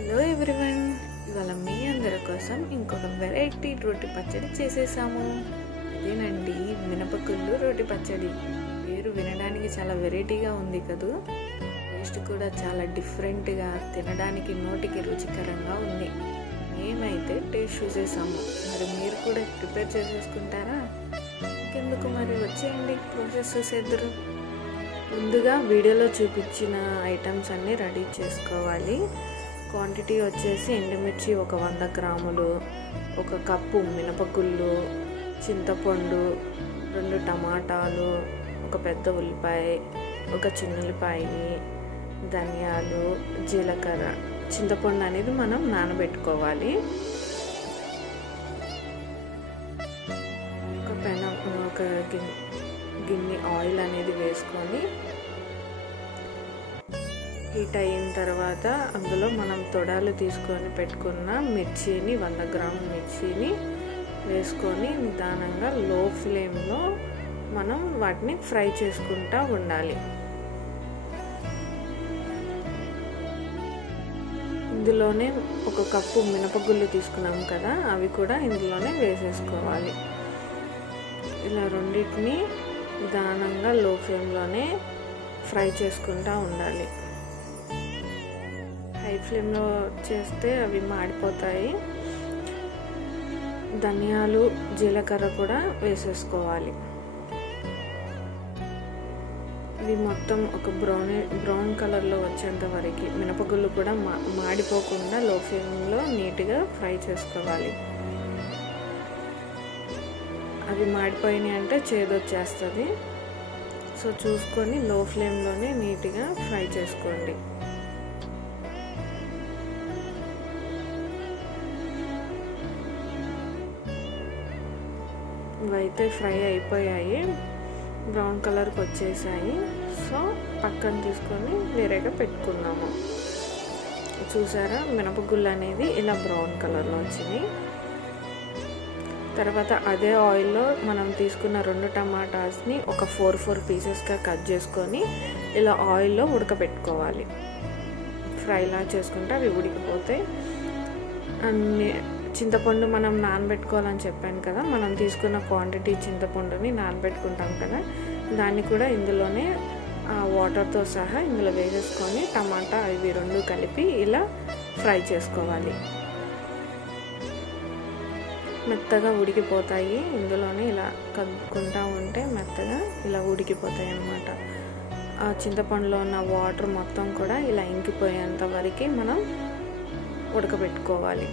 Hello everyone, ఇవాళ మీ అందరి కోసం ఇంకొక వెరైటీ రోటి పచ్చడి చేసేసాము. అదేనండి మినపగుళ్ళు రోటి పచ్చడి. పేరు వినడానికి చాలా వెరైటీగా ఉంది కదూ. టేస్ట్ కూడా చాలా డిఫరెంట్గా, తినడానికి నోటికి రుచికరంగా ఉంది. మేమైతే టేస్ట్ చూసేసాము. మరి మీరు కూడా ప్రిపేర్ చేసేసుకుంటారా? ఇంకెందుకు మరి వచ్చేయండి, ప్రాసెస్ చూసేద్దరు. ముందుగా వీడియోలో చూపించిన ఐటమ్స్ అన్నీ రెడీ చేసుకోవాలి. క్వాంటిటీ వచ్చేసి ఎండుమిర్చి ఒక 100 గ్రాములు, 1 కప్పు మినపగుళ్ళు, చింతపండు, 2 టమాటాలు, 1 పెద్ద ఉల్లిపాయ, 1 చిన్నుల్లిపాయ, ధనియాలు, జీలకర్ర. చింతపండు అనేది మనం నానబెట్టుకోవాలి. ఒక గిన్నె ఆయిల్ అనేది వేసుకొని హీట్ అయిన తర్వాత అందులో మనం తొడాలు తీసుకొని పెట్టుకున్న మిర్చిని 100 గ్రాముల మిర్చిని వేసుకొని నిదానంగా లో ఫ్లేమ్లో మనం వాటిని ఫ్రై చేసుకుంటూ ఉండాలి. ఇందులోనే 1 కప్పు మినపగుళ్ళు తీసుకున్నాం కదా, అవి కూడా ఇందులోనే వేసేసుకోవాలి. ఇలా రెండింటిని నిదానంగా లో ఫ్లేమ్లోనే ఫ్రై చేసుకుంటూ ఉండాలి. హై ఫ్లేమ్లో చేస్తే అవి మాడిపోతాయి. ధనియాలు, జీలకర్ర కూడా వేసేసుకోవాలి. ఇది మొత్తం ఒక బ్రౌన్ కలర్లో వచ్చేంత వరకు మినపగుళ్ళు కూడా మాడిపోకుండా లో ఫ్లేమ్లో నీట్గా ఫ్రై చేసుకోవాలి. అవి మాడిపోయినాయి అంటే చేదొచ్చేస్తుంది. సో చూసుకొని లో ఫ్లేమ్లోనే నీట్గా ఫ్రై చేసుకోండి. ఇవైతే ఫ్రై అయిపోయాయి, బ్రౌన్ కలర్కి వచ్చేసాయి. సో పక్కన తీసుకొని వేరేగా పెట్టుకున్నాము. చూసారా, మినపగుళ్ళు అనేది ఇలా బ్రౌన్ కలర్లో వచ్చినాయి. తర్వాత అదే ఆయిల్లో మనం తీసుకున్న 2 టమాటాస్ని ఒక 4 పీసెస్గా కట్ చేసుకొని ఇలా ఆయిల్లో ఉడకబెట్టుకోవాలి. ఫ్రైలా చేసుకుంటే అవి ఉడికిపోతాయి. చింతపండు మనం నానబెట్టుకోవాలని చెప్పాను కదా, మనం తీసుకున్న క్వాంటిటీ చింతపండుని నానబెట్టుకుంటాం కదా, దాన్ని కూడా ఇందులోనే వాటర్తో సహా ఇందులో వేసేసుకొని టమాటా ఇవి 2 కలిపి ఇలా ఫ్రై చేసుకోవాలి. మెత్తగా ఉడికిపోతాయి. ఇందులోనే ఇలా కలుపుకుంటూ ఉంటే మెత్తగా ఇలా ఉడికిపోతాయి అన్నమాట. ఆ చింతపండులో ఉన్న వాటర్ మొత్తం కూడా ఇలా ఇంకిపోయేంత వరకు మనం ఉడకబెట్టుకోవాలి.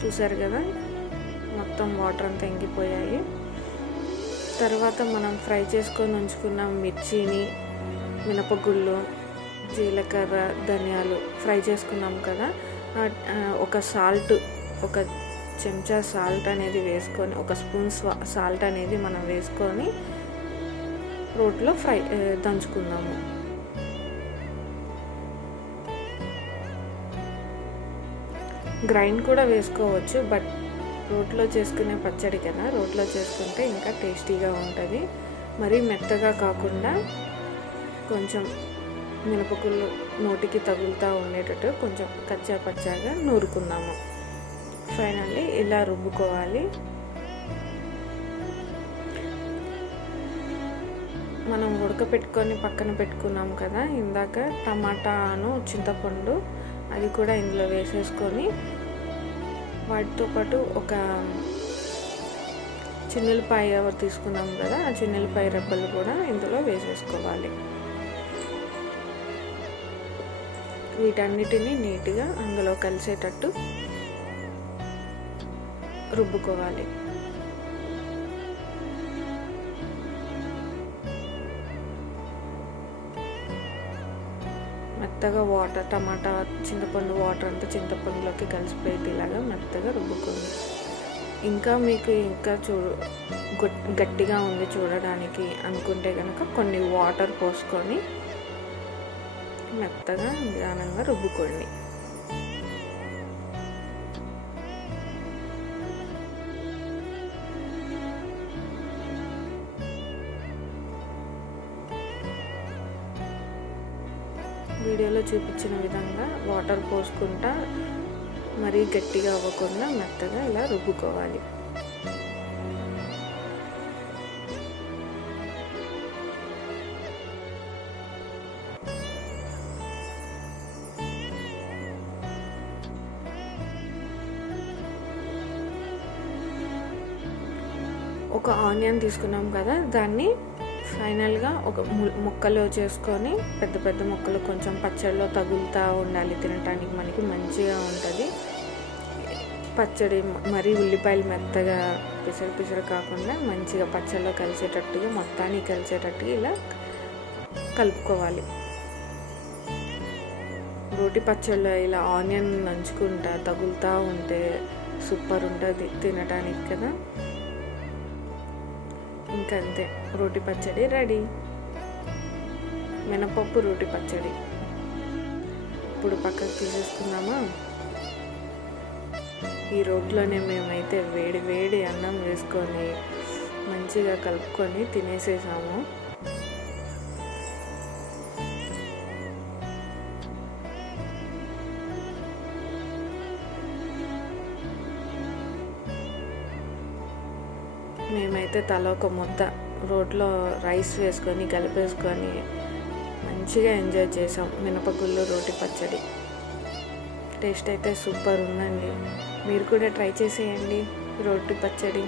చూసారు కదా, మొత్తం వాటర్ అంతా ఇంకిపోయాయి. తర్వాత మనం ఫ్రై చేసుకొని ఉంచుకున్న మిర్చిని, మినపగుళ్ళు, జీలకర్ర, ధనియాలు ఫ్రై చేసుకున్నాం కదా, ఒక చెంచా సాల్ట్ అనేది వేసుకొని, 1 స్పూన్ సాల్ట్ అనేది మనం వేసుకొని రోట్లో దంచుకున్నాము. గ్రైండ్ కూడా వేసుకోవచ్చు, బట్ రోట్లో చేసుకునే పచ్చడి కదా, రోట్లో చేసుకుంటే ఇంకా టేస్టీగా ఉంటుంది. మరీ మెత్తగా కాకుండా కొంచెం మినపగుళ్ళు నోటికి తగులుతూ ఉండేటట్టు కొంచెం కచ్చా పచ్చాగా నూరుకుందాము. ఫైనల్లీ ఇలా రుబ్బుకోవాలి. మనం ఉడకపెట్టుకొని పక్కన పెట్టుకున్నాం కదా ఇందాక టమాటాను, చింతపండు, అది కూడా ఇందులో వేసేసుకొని వాటితో పాటు ఒక చిన్నులపాయ తీసుకున్నాం కదా, ఆ చిన్నులపాయ రెబ్బలు కూడా ఇందులో వేసేసుకోవాలి. వీటన్నిటిని నీట్గా అందులో కలిసేటట్టు రుబ్బుకోవాలి. మెత్తగా వాటర్, టమాటా, చింతపండు వాటర్ అంతా చింతపండులోకి కలిసిపోయేలాగా మెత్తగా రుబ్బుకోండి. ఇంకా మీకు గట్టిగా ఉంది చూడడానికి అనుకుంటే కనుక కొన్ని వాటర్ పోసుకొని మెత్తగా నిదానంగా రుబ్బుకోండి. వీడియోలో చూపించిన విధంగా వాటర్ పోసుకుంటా మరీ గట్టిగా అవ్వకుండా మెత్తగా ఇలా రుబ్బుకోవాలి. ఒక ఆనియన్ తీసుకున్నాం కదా, దాన్ని ఫైనల్గా ఒక ముక్కలు చేసుకొని పెద్ద పెద్ద ముక్కలు కొంచెం పచ్చడిలో తగులుతూ ఉండాలి. తినటానికి మనకి మంచిగా ఉంటుంది పచ్చడి. మరీ ఉల్లిపాయలు మెత్తగా పిసరు పిసరు కాకుండా మంచిగా పచ్చడిలో కలిసేటట్టుగా మొత్తానికి కలిసేటట్టుగా ఇలా కలుపుకోవాలి. రోటి పచ్చడిలో ఇలా ఆనియన్ నంచుకుంటా తగులుతూ ఉంటే సూపర్ ఉంటుంది తినటానికి కదా. ఇంకంతే, రోటి పచ్చడి రెడీ. మినపప్పు రోటి పచ్చడి ఇప్పుడు పక్కకు తీసేసుకుందామా. ఈ రోట్లోనే మేమైతే వేడి వేడి అన్నం వేసుకొని మంచిగా కలుపుకొని తినేసేసాము. మేమైతే తల ఒక ముద్ద రోట్లో రైస్ వేసుకొని కలిపేసుకొని మంచిగా ఎంజాయ్ చేసాం మినపగుళ్ళు రోటి పచ్చడి. టేస్ట్ అయితే సూపర్ ఉందండి. మీరు కూడా ట్రై చేసేయండి రోటి పచ్చడి.